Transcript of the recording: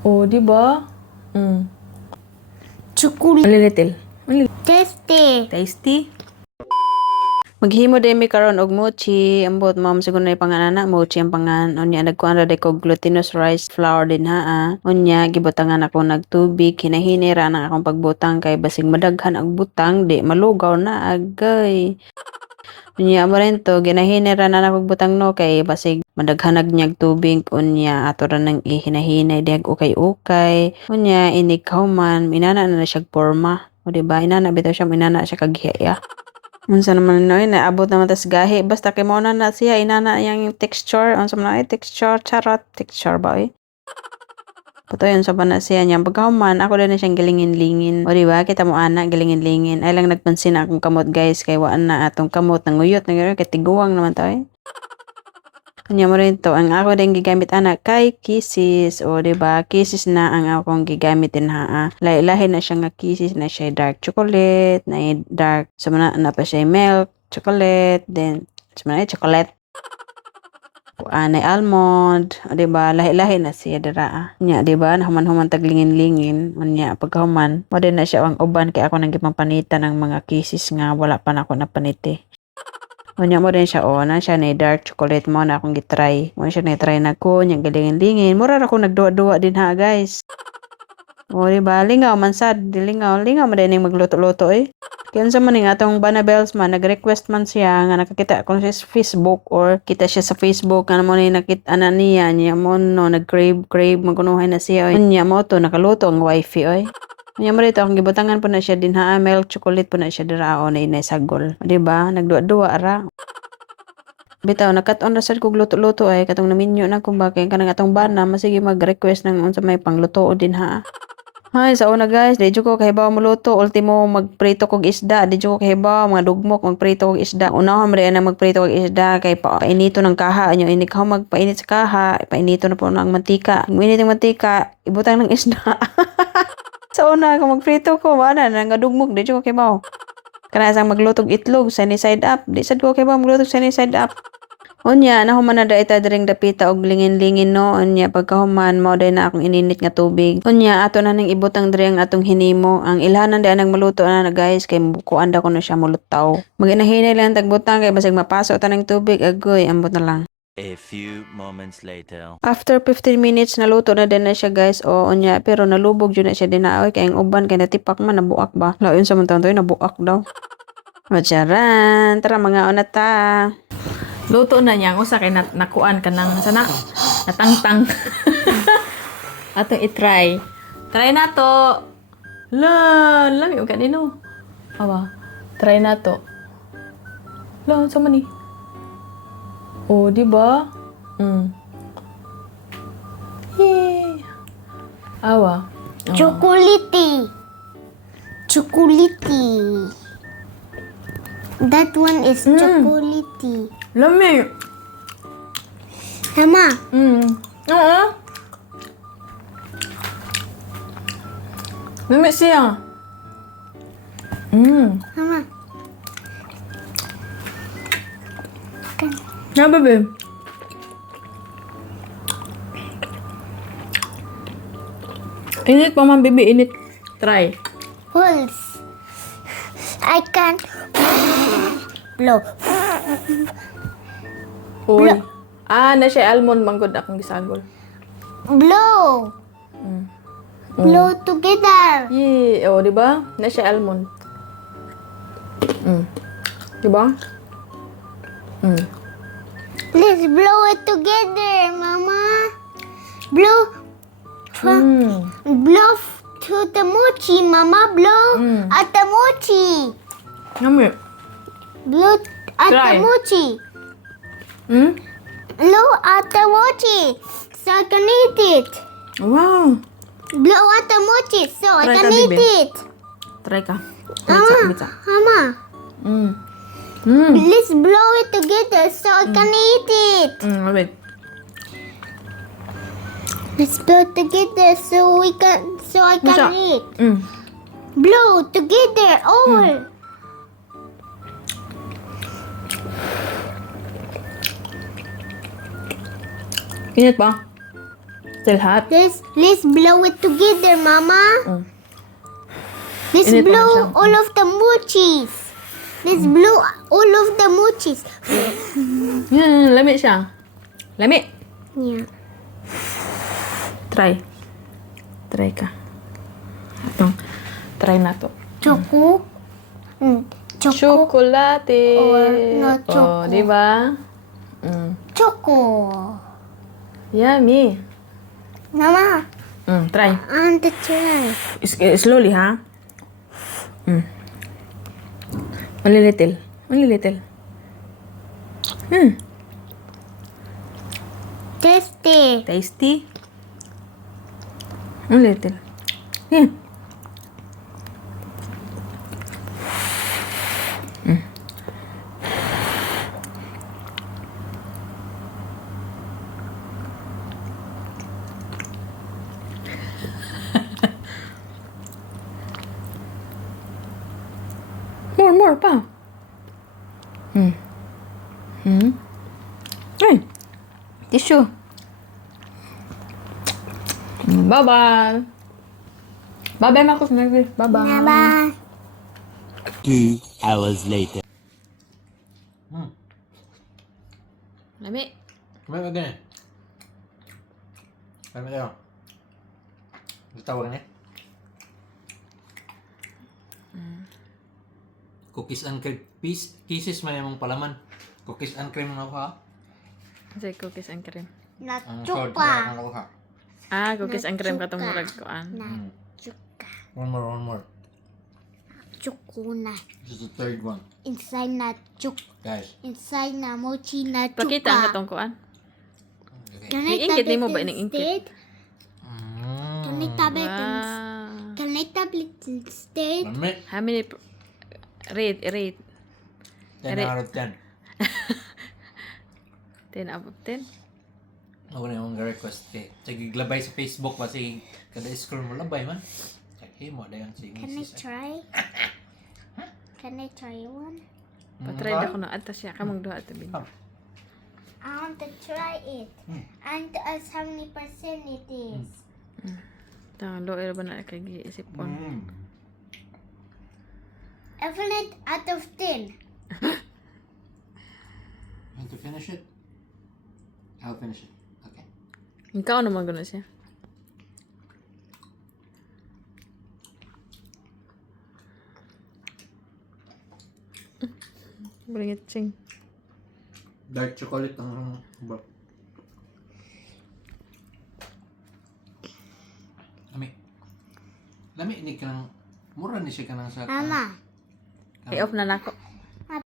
Oh, di ba? Mm. Chocolate. Malilitil. Tasty. Tasty. Maghimo din mi karon og mochi, ambot ma'am siguro na panganana mochi ang pangan. Unya nagkuan ra ko glutinous rice flour din ha. Unya gibutangan ako nagtubig, hinahini ra na akong pagbutang kay basig madaghan ang butang di malugaw na agay. Unya mo rin to, ginahini ra na akong butang no kay basig madaghanag niyag tubig unya ato ra nang ihinahinay diag ukay-ukay. Unya inikaw man inana na siya porma. O diba inana bitaw siya inana siya kaghiya. Unsa naman no naabot naman tas gahi basta kay mo na siya inana yang texture unsa man ay texture charot texture ba eh. Patoyon sa bana siya niya pagkahuman ako din na siyang gilingin-lingin o diba kita mo ana gilingin-lingin ay lang nagpansin akong kamot guys kay waan na atong kamot nanguyot na kay tiguwang naman to eh. Kanya mo rin to, ang ako din gigamit anak kay kisses o diba kisses na ang akong gigamit din ha. Lahi na siya nga kisses na siya dark chocolate, na dark, sa na pa siya milk, chocolate, then sa chocolate. Anay almond, o diba lahi na siya dira. Nya diba nahuman-human taglingin-lingin, nya pagkahuman, mo din na siya ang uban kay ako nang gipampanita ng mga kisses nga wala pa na ako napaniti. Unya mo rin siya na siya na dark chocolate mo na akong gitry. Mo siya na try na ko, nya galingin-lingin. Mura ra ko nagduwa-duwa din ha, guys. O diba, lingaw man sad, lingaw man din yung magluto-luto eh. Kaya sa man atong Banabels man, nag-request man siya nga nakakita ko sa Facebook or kita siya sa Facebook nga mo ni nakita na niya mo no nag-crave magunuhay na siya. Unya mo to nakaluto ang wifi oy. Nya mo rito akong gibutangan po na siya din ha, milk chocolate po na siya dira na inay sagol. O diba, nagduwa-duwa ra. Bitaw nakat-on ra sad kog luto-luto ay katong naminyo na kung bakit kanang atong bana masige mag-request ng unsa may pangluto din ha. Hay sa una guys, di jud ko kahibaw mo luto, ultimo magprito kog isda, di jud ko kahibaw mga dugmok magprito kog isda. Unahon man na magprito kog isda kay painito ng kaha anyo ini ka magpainit sa kaha, painito na po ng mantika. Kung init ang mantika, ibutang ng isda. Sa una kung magprito ko, wala na nga dugmok, di jud ko kahibaw. Kana sang maglutog itlog sunny side up, di sad ko kahibaw maglutog sunny side up. Unya, nahuman na da ita diring dapita og lingin-lingin no. Unya, pagkahuman, mao day na akong ininit nga tubig. Unya, ato na ning ibutang diri ang atong hinimo. Ang ilhanan day anang maluto na guys, kay bukuan da ko na siya mulutaw. Maginahinay lang tagbutang kay basig mapaso ta ng tubig, agoy, ambot na lang. A few moments later. After 15 minutes, naluto na din na siya guys. O, unya, pero nalubog yun na siya din na. Kay ang uban, kay natipak man, nabuak ba? Laon sa mantang to, nabuak daw. Matyaran, tara mga onata. Luto na niya. Usa kay nakuan ka ng sana. Natangtang. Atong itry. Try na to. Lami yung kanino. Awa. Try na to. Sa mani. Oh, di ba? Yay. Awa. Chocolatey. That one is chocolatey. Lami. Mama, Oo. Lami siya. Mama. Na, babe. Init pa man, baby. Init. Try. Pulse. I can blow. Uy. Na siya almond manggod akong gisagol. Blow. Blow together. Yee. O, di ba? Na siya almond. Di ba? Let's blow it together, Mama. Blow. Blow to the mochi, Mama. Blow at the mochi. Yummy. Blow at the Try. mochi. Blow at the mochi. So I can eat it. Wow. Blow at the mochi so I Try can ka, eat baby. it. Try ka. Mama. Bitsa. Mama. Let's blow it together so I can eat it. Wait. Let's blow together so I can Masa? eat. Blow together all. Init ba? Still hot? Let's blow it together, Mama. Mm. Let's Init pa blow siya. all of the mochis. Let's blow all of the mochis. Lami siya. Lami. Yeah. Try. Try ka. Itong, try na to. Choco. Choco. Chocolate. Or no choco. Oh, di ba? Choco. Yummy. Mama, Try. I want to try. Slowly, ha? Only little. Only little. Tasty. Tasty. Only little. Yeah. More pa. Ay, tissue. Bye-bye. Bye-bye, Marcos. Bye-bye. Bye. 2 hours later. Lami. Kumain ka din eh. Kumain tayo. Ano tawag niya? Cookies and cream. Kisses may mong palaman. Cookies and cream na ako ha. Say cookies and cream. Not Ang short chupa. na ako ha. Ah, cookies and cream Natsuka. katong murag koan. Not chuka. One more. Chukuna. This is the third one. Inside na chuk. Guys. Inside na mochi na chuka. Pakita ang katong koan. Can I Iingkit tablet nimo ba ining ingkit? instead? Can I tablet Wow. Can I tablet instead? Mami. How many rate 10 out of 10. 10 out of 10? Ako na yung request kay. Sige, glabay sa Facebook kasi kada scroll mo labay man. Kaya mo dayon si Can I Mrs. try? Can I try one? Patry na ko na atas siya kamong duha at bin. I want to try it. And as how many percent it is. Tang loer ba na kay giisip ko. Evelyn out of 10. Want to finish it? I'll finish it. Okay. Ikaw naman gano'n siya. Bring it, ching. Dark chocolate ang ba? Lami ni ka nang mura ni siya ka nang sa Mama. I-off na nako.